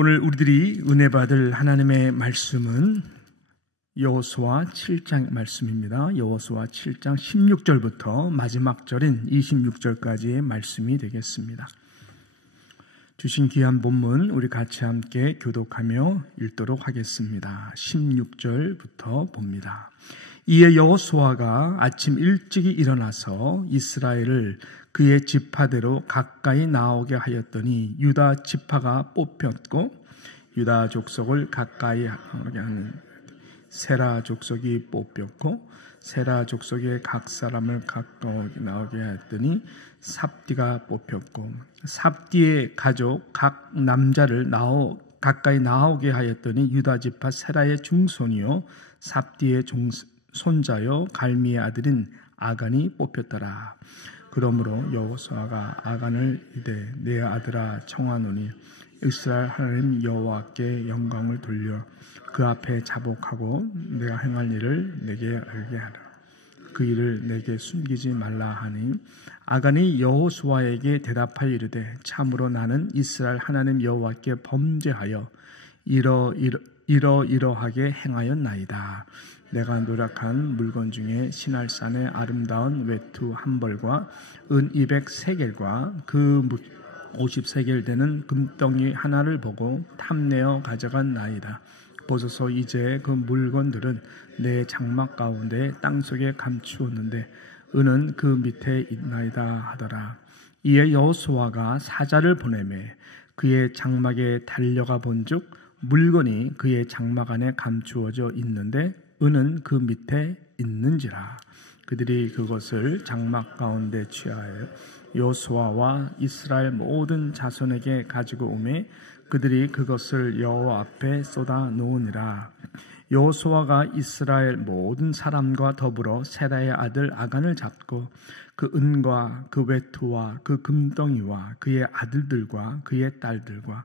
오늘 우리들이 은혜 받을 하나님의 말씀은 여호수아 7장 말씀입니다. 여호수아 7장 16절부터 마지막 절인 26절까지의 말씀이 되겠습니다. 주신 귀한 본문 우리 같이 함께 교독하며 읽도록 하겠습니다. 16절부터 봅니다. 이에 여호수아가 아침 일찍이 일어나서 이스라엘을 그의 지파대로 가까이 나오게 하였더니 유다 지파가 뽑혔고 유다 족속을 가까이 하게 하는 세라 족속이 뽑혔고 세라 족속의 각 사람을 가까이 나오게 하였더니 삽디가 뽑혔고 삽디의 가족 각 남자를 가까이 나오게 하였더니 유다 지파 세라의 중손이요 삽디의 손자요 갈미의 아들인 아간이 뽑혔더라. 그러므로 여호수아가 아간을 이르되 내 아들아 청하노니 이스라엘 하나님 여호와께 영광을 돌려 그 앞에 자복하고 내가 행할 일을 내게 알게 하라. 그 일을 내게 숨기지 말라 하니 아간이 여호수아에게 대답하여 이르되 참으로 나는 이스라엘 하나님 여호와께 범죄하여 이러이러하게 행하였나이다. 내가 노력한 물건 중에 시날산의 아름다운 외투 한 벌과 은 200세겔과 그 50세겔 되는 금덩이 하나를 보고 탐내어 가져간 나이다. 보소서 이제 그 물건들은 내 장막 가운데 땅속에 감추었는데 은은 그 밑에 있나이다 하더라. 이에 여호수아가 사자를 보내매 그의 장막에 달려가 본즉 물건이 그의 장막 안에 감추어져 있는데 은은 그 밑에 있는지라. 그들이 그것을 장막 가운데 취하여 여호수아와 이스라엘 모든 자손에게 가지고 오매 그들이 그것을 여호와 앞에 쏟아 놓으니라. 여호수아가 이스라엘 모든 사람과 더불어 세라의 아들 아간을 잡고 그 은과 그 외투와 그 금덩이와 그의 아들들과 그의 딸들과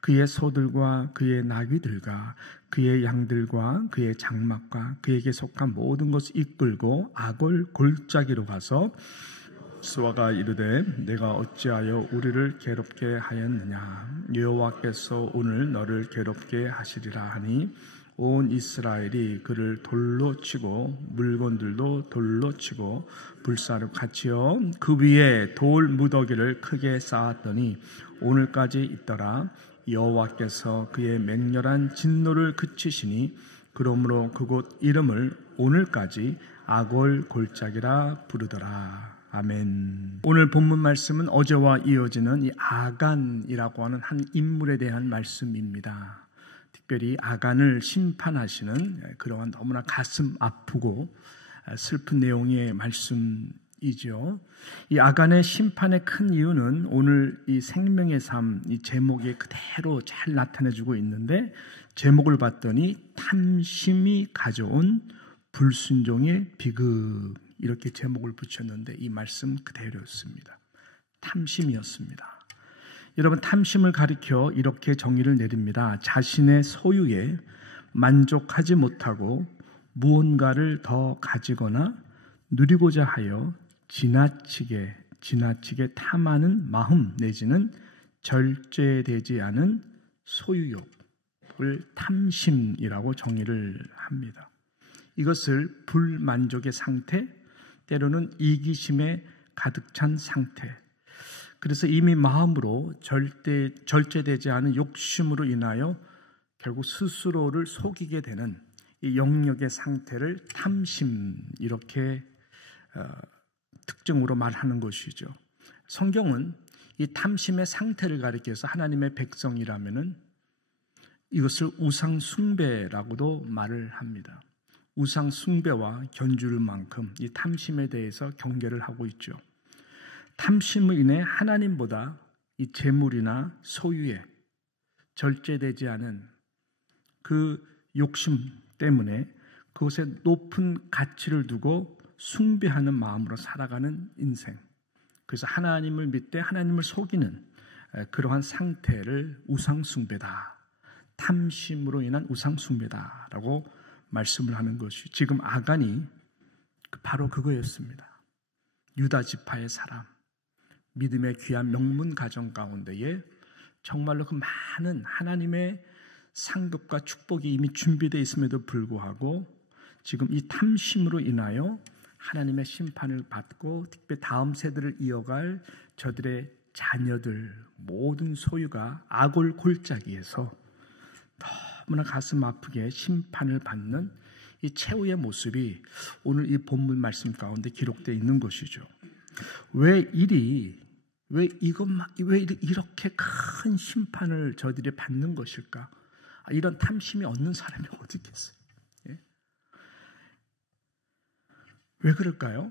그의 소들과 그의 나귀들과 그의 양들과 그의 장막과 그에게 속한 모든 것을 이끌고 아골 골짜기로 가서 여호수아가 이르되 내가 어찌하여 우리를 괴롭게 하였느냐. 여호와께서 오늘 너를 괴롭게 하시리라 하니 온 이스라엘이 그를 돌로 치고 물건들도 돌로 치고 불사로 같이요 그 위에 돌 무더기를 크게 쌓았더니 오늘까지 있더라. 여호와께서 그의 맹렬한 진노를 그치시니 그러므로 그곳 이름을 오늘까지 아골 골짜기라 부르더라. 아멘. 오늘 본문 말씀은 어제와 이어지는 이 아간이라고 하는 한 인물에 대한 말씀입니다. 특별히 아간을 심판하시는 그러한 너무나 가슴 아프고 슬픈 내용의 말씀이죠. 이 아간의 심판의 큰 이유는 오늘 이 생명의 삶 이 제목에 그대로 잘 나타내주고 있는데 제목을 봤더니 탐심이 가져온 불순종의 비극 이렇게 제목을 붙였는데 이 말씀 그대로였습니다. 탐심이었습니다. 여러분 탐심을 가리켜 이렇게 정의를 내립니다. 자신의 소유에 만족하지 못하고 무언가를 더 가지거나 누리고자 하여 지나치게 탐하는 마음 내지는 절제되지 않은 소유욕을 탐심이라고 정의를 합니다. 이것을 불만족의 상태, 때로는 이기심에 가득 찬 상태, 그래서 이미 마음으로 절제되지 않은 욕심으로 인하여 결국 스스로를 속이게 되는 이 영역의 상태를 탐심 이렇게 특징으로 말하는 것이죠. 성경은 이 탐심의 상태를 가리켜서 하나님의 백성이라면은 이것을 우상 숭배라고도 말을 합니다. 우상 숭배와 견줄 만큼 이 탐심에 대해서 경계를 하고 있죠. 탐심으로 인해 하나님보다 이 재물이나 소유에 절제되지 않은 그 욕심 때문에 그것에 높은 가치를 두고 숭배하는 마음으로 살아가는 인생. 그래서 하나님을 믿되 하나님을 속이는 그러한 상태를 우상숭배다. 탐심으로 인한 우상숭배다라고 말씀을 하는 것이 지금 아간이 바로 그거였습니다. 유다 지파의 사람, 믿음의 귀한 명문 가정 가운데에 정말로 그 많은 하나님의 상급과 축복이 이미 준비되어 있음에도 불구하고 지금 이 탐심으로 인하여 하나님의 심판을 받고 특별히 다음 세대를 이어갈 저들의 자녀들 모든 소유가 아골 골짜기에서 너무나 가슴 아프게 심판을 받는 이 최후의 모습이 오늘 이 본문 말씀 가운데 기록되어 있는 것이죠. 왜 이렇게 큰 심판을 저들이 받는 것일까? 이런 탐심이 없는 사람이 어디 있겠어요? 예? 왜 그럴까요?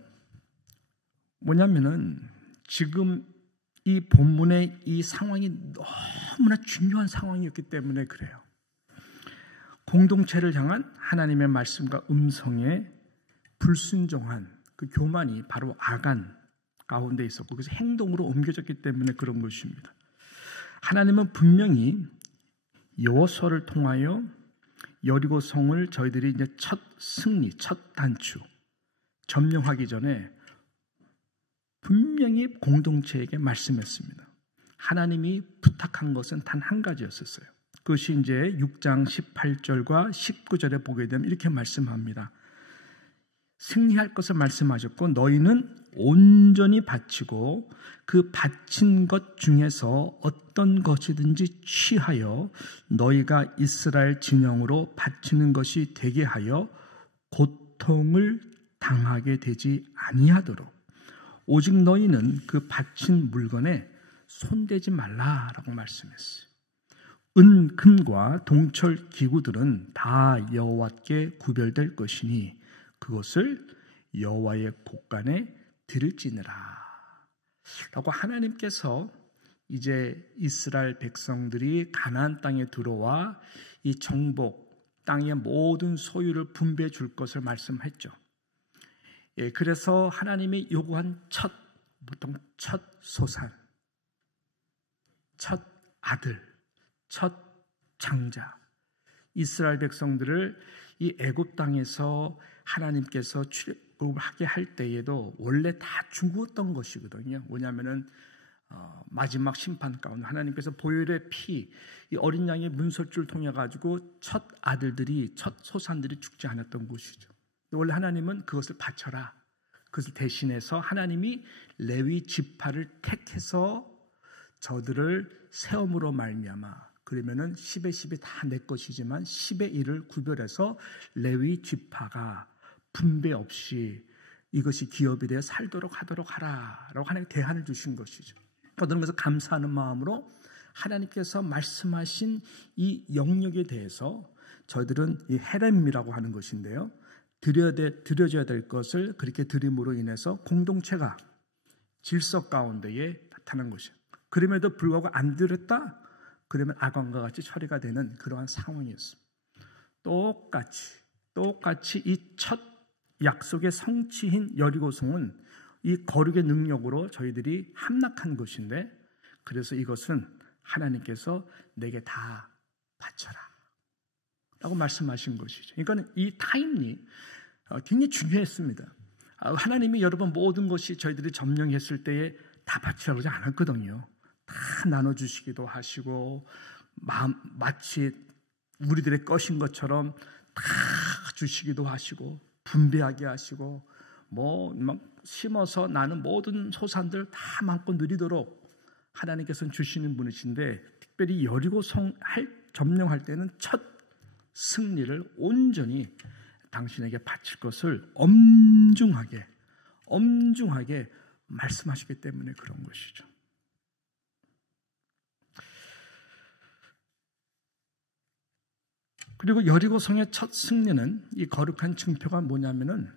뭐냐면은 지금 이 본문의 이 상황이 너무나 중요한 상황이었기 때문에 그래요. 공동체를 향한 하나님의 말씀과 음성에 불순종한 그 교만이 바로 아간 가운데 있었고 그래서 행동으로 옮겨졌기 때문에 그런 것입니다. 하나님은 분명히 여호수아를 통하여 여리고 성을 저희들이 이제 첫 승리, 첫 단추 점령하기 전에 분명히 공동체에게 말씀했습니다. 하나님이 부탁한 것은 단 한 가지였었어요. 그것이 이제 6장 18절과 19절에 보게 되면 이렇게 말씀합니다. 승리할 것을 말씀하셨고 너희는 온전히 바치고 그 바친 것 중에서 어떤 것이든지 취하여 너희가 이스라엘 진영으로 바치는 것이 되게 하여 고통을 당하게 되지 아니하도록 오직 너희는 그 바친 물건에 손대지 말라라고 말씀했어요. 은, 금과 동철 기구들은 다 여호와께 구별될 것이니 그것을 여호와의 곳간에 드릴지니라 라고 하나님께서 이제 이스라엘 백성들이 가나안 땅에 들어와 이 정복 땅의 모든 소유를 분배해 줄 것을 말씀했죠. 예, 그래서 하나님이 요구한 보통 첫 소산, 첫 아들, 첫 장자, 이스라엘 백성들을 이 애굽 땅에서 하나님께서 출애굽하게 할 때에도 원래 다 죽었던 것이거든요. 뭐냐면은 마지막 심판 가운데 하나님께서 보혈의 피, 이 어린 양의 문설주를 통해 가지고 첫 아들들이 첫 소산들이 죽지 않았던 것이죠. 원래 하나님은 그것을 바쳐라. 그것을 대신해서 하나님이 레위 지파를 택해서 저들을 세움으로 말미암아 그러면은 10의 10이 다 내 것이지만 10의 1을 구별해서 레위 지파가 분배 없이 이것이 기업이 되어 살도록 하도록 하라라고 하나님 대안을 주신 것이죠. 그래서 감사하는 마음으로 하나님께서 말씀하신 이 영역에 대해서 저희들은 이 헤렘이라고 하는 것인데요. 드려져야 될 것을 그렇게 드림으로 인해서 공동체가 질서 가운데에 나타난 것이에요. 그럼에도 불구하고 안 드렸다? 그러면 아간과 같이 처리가 되는 그러한 상황이었습니다. 똑같이 이 첫 약속의 성취인 여리고성은 이 거룩의 능력으로 저희들이 함락한 것인데 그래서 이것은 하나님께서 내게 다 바쳐라 라고 말씀하신 것이죠. 그러니까 이 타임이 굉장히 중요했습니다. 하나님이 여러분 모든 것이 저희들이 점령했을 때에 다 바치라고 하지 않았거든요. 다 나눠주시기도 하시고 마치 우리들의 것인 것처럼 다 주시기도 하시고 분배하게 하시고 막 심어서 나는 모든 소산들 다 많고 누리도록 하나님께서는 주시는 분이신데 특별히 여리고성 점령할 때는 첫 승리를 온전히 당신에게 바칠 것을 엄중하게 말씀하시기 때문에 그런 것이죠. 그리고 여리고성의 첫 승리는 이 거룩한 증표가 뭐냐면은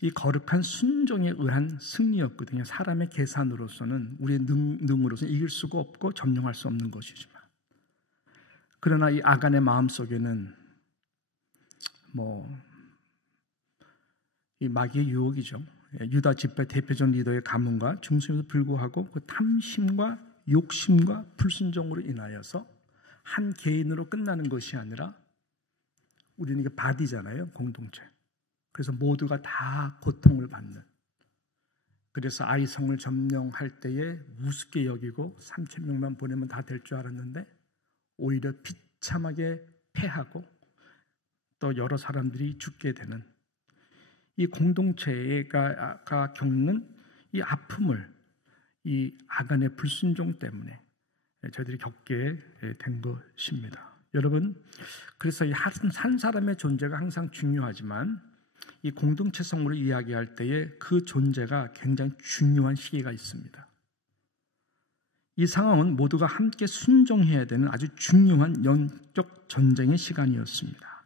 이 거룩한 순종에 의한 승리였거든요. 사람의 계산으로서는 우리의 능으로서는 이길 수가 없고 점령할 수 없는 것이지만 그러나 이 아간의 마음속에는 이 마귀의 유혹이죠. 유다 지파 대표적 리더의 가문과 중심에도 불구하고 그 탐심과 욕심과 불순종으로 인하여서 한 개인으로 끝나는 것이 아니라 우리는 이게 바디잖아요. 공동체. 그래서 모두가 다 고통을 받는 그래서 아이성을 점령할 때에 우습게 여기고 3,000명만 보내면 다 될 줄 알았는데 오히려 비참하게 패하고 또 여러 사람들이 죽게 되는 이 공동체가 겪는 이 아픔을 이 아간의 불순종 때문에 저희들이 겪게 된 것입니다. 여러분, 그래서 이 한 사람의 존재가 항상 중요하지만 이 공동체 성물을 이야기할 때에 그 존재가 굉장히 중요한 시기가 있습니다. 이 상황은 모두가 함께 순종해야 되는 아주 중요한 영적 전쟁의 시간이었습니다.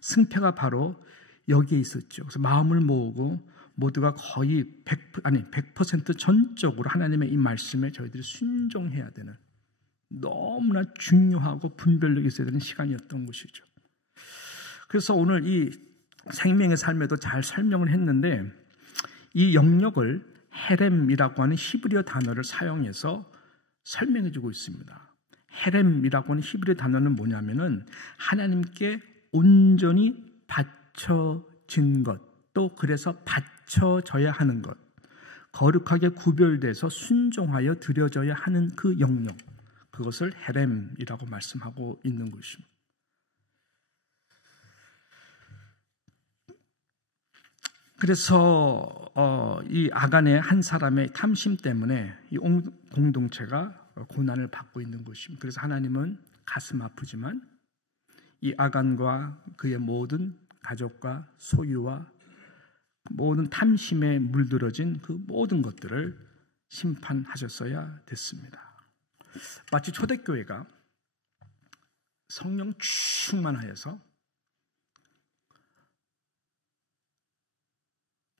승패가 바로 여기에 있었죠. 그래서 마음을 모으고 모두가 거의 100% 전적으로 하나님의 이 말씀에 저희들이 순종해야 되는 너무나 중요하고 분별력이 있어야 되는 시간이었던 것이죠. 그래서 오늘 이 생명의 삶에도 잘 설명을 했는데 이 영역을 헤렘이라고 하는 히브리어 단어를 사용해서 설명해 주고 있습니다. 헤렘이라고 하는 히브리어 단어는 뭐냐면은 하나님께 온전히 바쳐진 것, 또 그래서 바쳐져야 하는 것, 거룩하게 구별돼서 순종하여 드려져야 하는 그 영역, 그것을 헤렘이라고 말씀하고 있는 것입니다. 그래서 이 아간의 한 사람의 탐심 때문에 이 공동체가 고난을 받고 있는 것입니다. 그래서 하나님은 가슴 아프지만 이 아간과 그의 모든 가족과 소유와 모든 탐심에 물들어진 그 모든 것들을 심판하셨어야 됐습니다. 마치 초대교회가 성령 충만하여서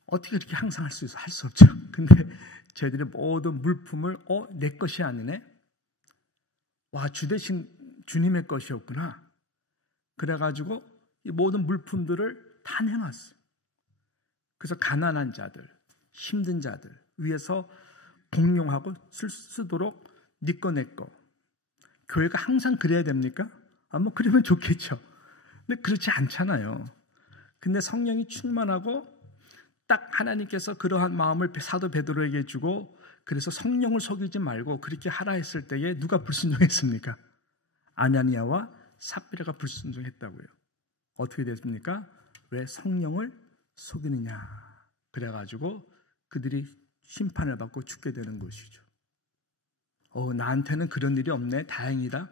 어떻게 그렇게 항상 할 수 있어? 할 수 없죠. 근데 저희들의 모든 물품을 내 것이 아니네? 와, 주 대신 주님의 것이었구나. 그래가지고 이 모든 물품들을 다 내놨어요. 그래서 가난한 자들, 힘든 자들 위해서 공용하고 쓰도록 네 거 내 거. 교회가 항상 그래야 됩니까? 뭐 그러면 좋겠죠. 근데 그렇지 않잖아요. 근데 성령이 충만하고 딱 하나님께서 그러한 마음을 사도 베드로에게 주고 그래서 성령을 속이지 말고 그렇게 하라 했을 때에 누가 불순종했습니까? 아나니아와 삽비라가 불순종했다고요. 어떻게 됐습니까? 왜 성령을 속이느냐. 그래가지고 그들이 심판을 받고 죽게 되는 것이죠. 나한테는 그런 일이 없네. 다행이다.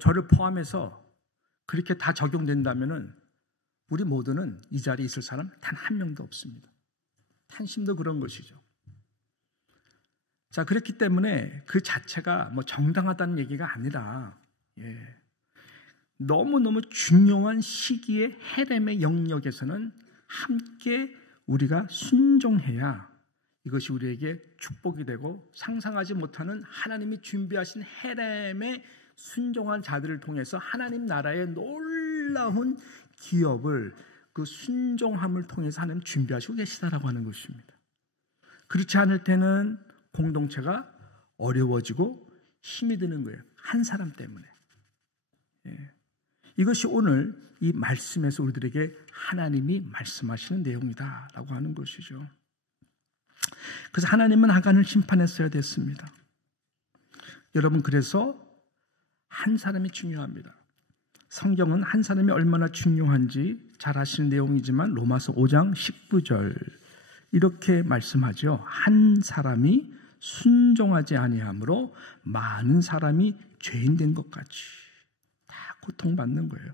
저를 포함해서 그렇게 다 적용된다면은 우리 모두는 이 자리에 있을 사람 단 한 명도 없습니다. 탄심도 그런 것이죠. 자, 그렇기 때문에 그 자체가 정당하다는 얘기가 아니라 너무너무 중요한 시기의 헤렘의 영역에서는 함께 우리가 순종해야 이것이 우리에게 축복이 되고 상상하지 못하는 하나님이 준비하신 헤렘의 순종한 자들을 통해서 하나님 나라의 놀라운 기업을 그 순종함을 통해서 하나님 준비하시고 계시다라고 하는 것입니다. 그렇지 않을 때는 공동체가 어려워지고 힘이 드는 거예요. 한 사람 때문에. 이것이 오늘 이 말씀에서 우리들에게 하나님이 말씀하시는 내용이다라고 하는 것이죠. 그래서 하나님은 아간을 심판했어야 됐습니다. 여러분, 그래서 한 사람이 중요합니다. 성경은 한 사람이 얼마나 중요한지 잘 아시는 내용이지만 로마서 5장 19절 이렇게 말씀하죠. 한 사람이 순종하지 아니함으로 많은 사람이 죄인 된 것 같이 다 고통받는 거예요.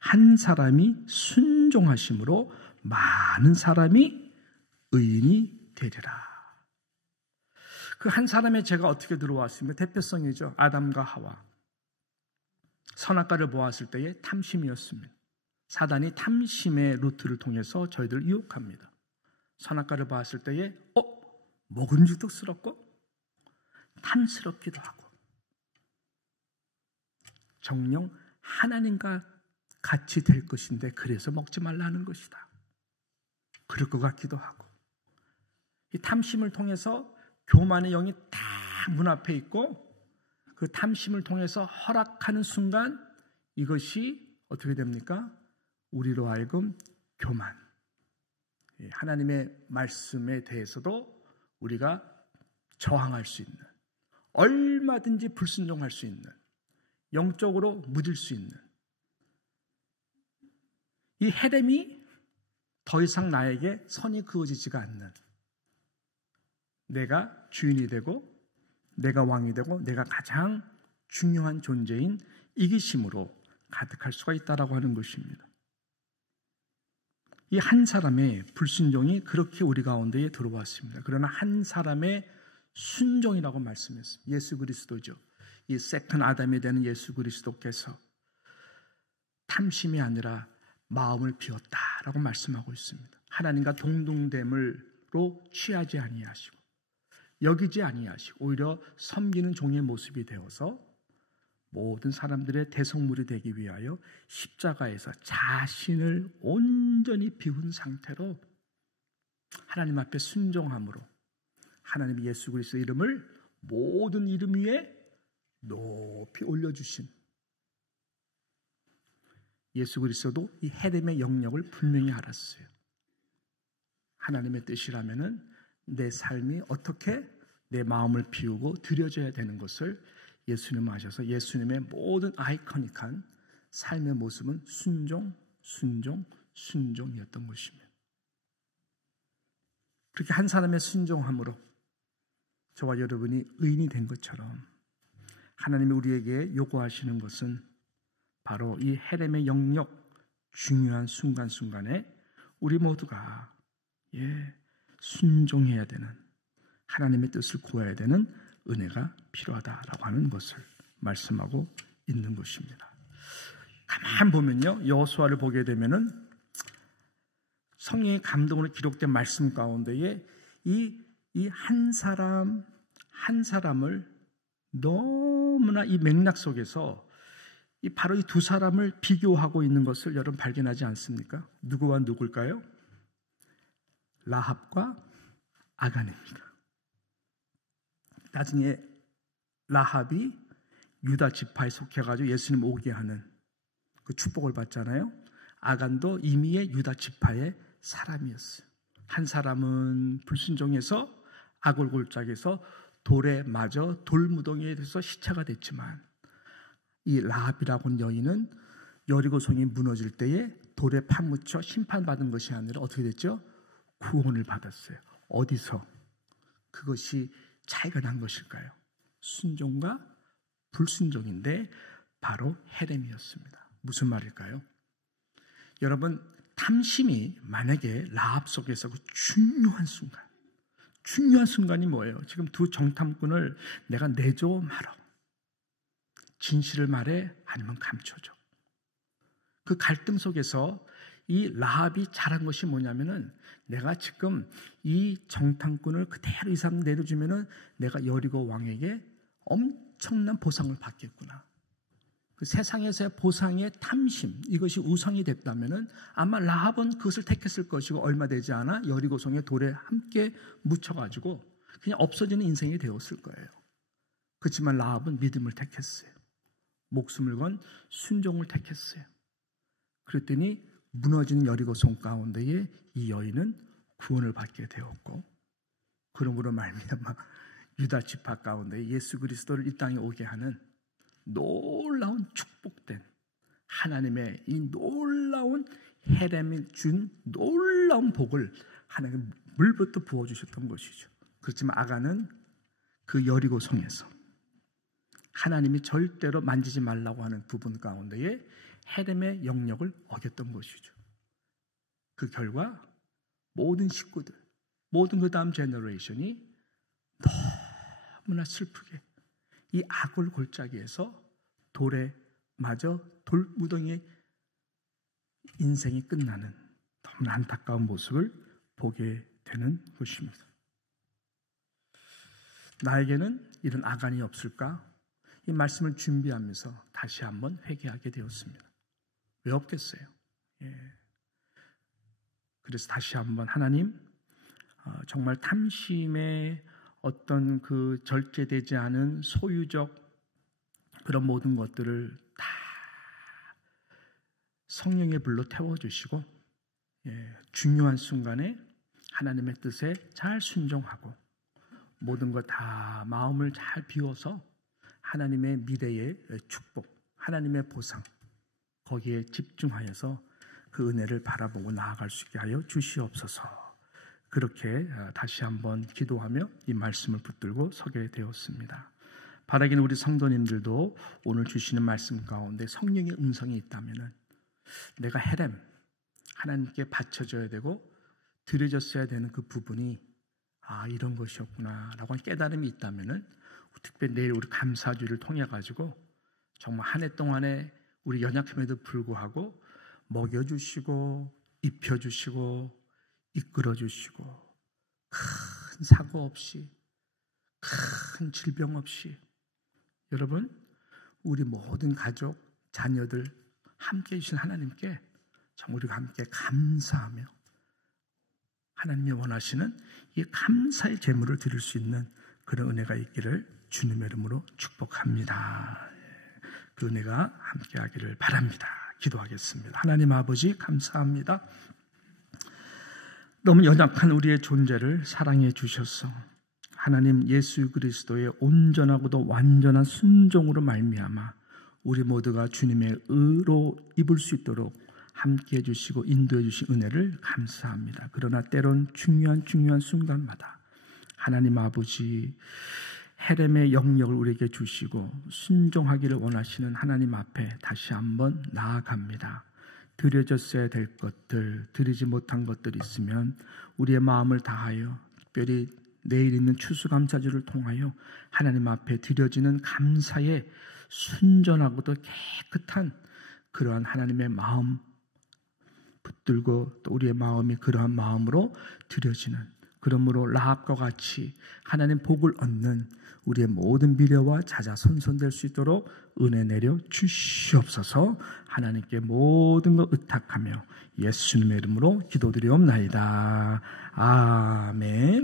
한 사람이 순종하심으로 많은 사람이 의인이 되리라. 그 한 사람의 죄가 어떻게 들어왔습니까? 대표성이죠. 아담과 하와. 선악과를 보았을 때의 탐심이었습니다. 사단이 탐심의 루트를 통해서 저희들을 유혹합니다. 선악과를 보았을 때에 먹음직스럽고 탐스럽기도 하고 정녕 하나님과 같이 될 것인데 그래서 먹지 말라는 것이다. 그럴 것 같기도 하고 이 탐심을 통해서 교만의 영이 딱 문 앞에 있고 그 탐심을 통해서 허락하는 순간 이것이 어떻게 됩니까? 우리로 하여금 교만. 하나님의 말씀에 대해서도 우리가 저항할 수 있는, 얼마든지 불순종할 수 있는, 영적으로 무딜 수 있는 이 헤렘이 더 이상 나에게 선이 그어지지가 않는, 내가 주인이 되고 내가 왕이 되고 내가 가장 중요한 존재인 이기심으로 가득할 수가 있다라고 하는 것입니다. 이 한 사람의 불순종이 그렇게 우리 가운데에 들어왔습니다. 그러나 한 사람의 순종이라고 말씀했습니다. 예수 그리스도죠. 이 세컨 아담이 되는 예수 그리스도께서 탐심이 아니라 마음을 비웠다라고 말씀하고 있습니다. 하나님과 동등됨으로 취하지 아니하시고 여기지 아니하시고 오히려 섬기는 종의 모습이 되어서 모든 사람들의 대성물이 되기 위하여 십자가에서 자신을 온전히 비운 상태로 하나님 앞에 순종함으로 하나님 예수 그리스도의 이름을 모든 이름 위에 높이 올려주신 예수 그리스도도 이 헤렘의 영역을 분명히 알았어요. 하나님의 뜻이라면은 내 삶이 어떻게 내 마음을 비우고 드려져야 되는 것을 예수님은 아셔서 예수님의 모든 아이코닉한 삶의 모습은 순종, 순종, 순종이었던 것입니다. 그렇게 한 사람의 순종함으로 저와 여러분이 의인이 된 것처럼 하나님이 우리에게 요구하시는 것은 바로 이 헤렘의 영역 중요한 순간순간에 우리 모두가 순종해야 되는, 하나님의 뜻을 구해야 되는 은혜가 필요하다라고 하는 것을 말씀하고 있는 것입니다. 가만 보면요, 여호수아를 보게 되면은 성령의 감동으로 기록된 말씀 가운데에 이 한 사람 한 사람을 너무나 이 맥락 속에서 바로 이 두 사람을 비교하고 있는 것을 여러분 발견하지 않습니까? 누구와 누굴까요? 라합과 아간입니다. 나중에 라합이 유다 지파에 속해가지고 예수님 오게 하는 그 축복을 받잖아요. 아간도 이미의 유다 지파의 사람이었어요. 한 사람은 불순종해서 아골골짝에서 돌에 맞아 돌무덩이에 대해서 시체가 됐지만 이 라합이라고 하는 여인은 여리고성이 무너질 때에 돌에 파묻혀 심판받은 것이 아니라 어떻게 됐죠? 구원을 받았어요. 어디서 그것이 차이가 난 것일까요? 순종과 불순종인데 바로 헤렘이었습니다. 무슨 말일까요? 여러분, 탐심이 만약에 라합 속에서 그 중요한 순간이 뭐예요? 지금 두 정탐꾼을 내가 내줘 말어, 진실을 말해 아니면 감춰줘. 그 갈등 속에서 이 라합이 잘한 것이 뭐냐면은 내가 지금 이 정탐꾼을 그대로 이 사람 내려주면은 내가 여리고 왕에게 엄청난 보상을 받겠구나. 그 세상에서의 보상의 탐심, 이것이 우상이 됐다면은 아마 라합은 그것을 택했을 것이고 얼마 되지 않아 여리고성의 돌에 함께 묻혀가지고 그냥 없어지는 인생이 되었을 거예요. 그렇지만 라합은 믿음을 택했어요. 목숨을 건 순종을 택했어요. 그랬더니 무너진 여리고성 가운데에 이 여인은 구원을 받게 되었고, 그러므로 말미암아 유다 지파 가운데 예수 그리스도를 이 땅에 오게 하는 놀라운 축복된 하나님의 이 놀라운 헤렘이 준 놀라운 복을 하나님 물부터 부어주셨던 것이죠. 그렇지만 아간은 그 여리고성에서 하나님이 절대로 만지지 말라고 하는 부분 가운데에 헤렘의 영역을 어겼던 것이죠. 그 결과 모든 식구들, 모든 그 다음 제너레이션이 너무나 슬프게 이 아골 골짜기에서 돌에 맞아 돌무덩이의 인생이 끝나는 너무나 안타까운 모습을 보게 되는 것입니다. 나에게는 이런 아간이 없을까? 이 말씀을 준비하면서 다시 한번 회개하게 되었습니다. 왜 없겠어요? 그래서 다시 한번 하나님, 정말 탐심의 어떤 그 절제되지 않은 소유적 그런 모든 것들을 다 성령의 불로 태워주시고 중요한 순간에 하나님의 뜻에 잘 순종하고 모든 것 다 마음을 잘 비워서 하나님의 미래의 축복, 하나님의 보상 거기에 집중하여서 그 은혜를 바라보고 나아갈 수 있게 하여 주시옵소서. 그렇게 다시 한번 기도하며 이 말씀을 붙들고 서게 되었습니다. 바라기는 우리 성도님들도 오늘 주시는 말씀 가운데 성령의 음성이 있다면 내가 헤렘 하나님께 바쳐져야 되고 드려졌어야 되는 그 부분이 이런 것이었구나 라고 깨달음이 있다면 특별히 내일 우리 감사주를 통해 가지고 정말 한 해 동안에 우리 연약함에도 불구하고 먹여주시고 입혀주시고 이끌어주시고 큰 사고 없이 큰 질병 없이 여러분 우리 모든 가족 자녀들 함께해 주신 하나님께 정말 우리가 함께 감사하며 하나님이 원하시는 이 감사의 제물을 드릴 수 있는 그런 은혜가 있기를 주님의 이름으로 축복합니다. 그 은혜가 함께하기를 바랍니다. 기도하겠습니다. 하나님 아버지 감사합니다. 너무 연약한 우리의 존재를 사랑해 주셔서 하나님 예수 그리스도의 온전하고도 완전한 순종으로 말미암아 우리 모두가 주님의 의로 입을 수 있도록 함께해 주시고 인도해 주신 은혜를 감사합니다. 그러나 때론 중요한 순간마다 하나님 아버지 헤렘의 영역을 우리에게 주시고 순종하기를 원하시는 하나님 앞에 다시 한번 나아갑니다. 드려졌어야 될 것들, 드리지 못한 것들이 있으면 우리의 마음을 다하여 특별히 내일 있는 추수감사주를 통하여 하나님 앞에 드려지는 감사의 순전하고도 깨끗한 그러한 하나님의 마음 붙들고 또 우리의 마음이 그러한 마음으로 드려지는 그러므로 라합과 같이 하나님 복을 얻는 우리의 모든 미래와 자자손손될 수 있도록 은혜 내려 주시옵소서. 하나님께 모든 것 의탁하며 예수님의 이름으로 기도드리옵나이다. 아멘.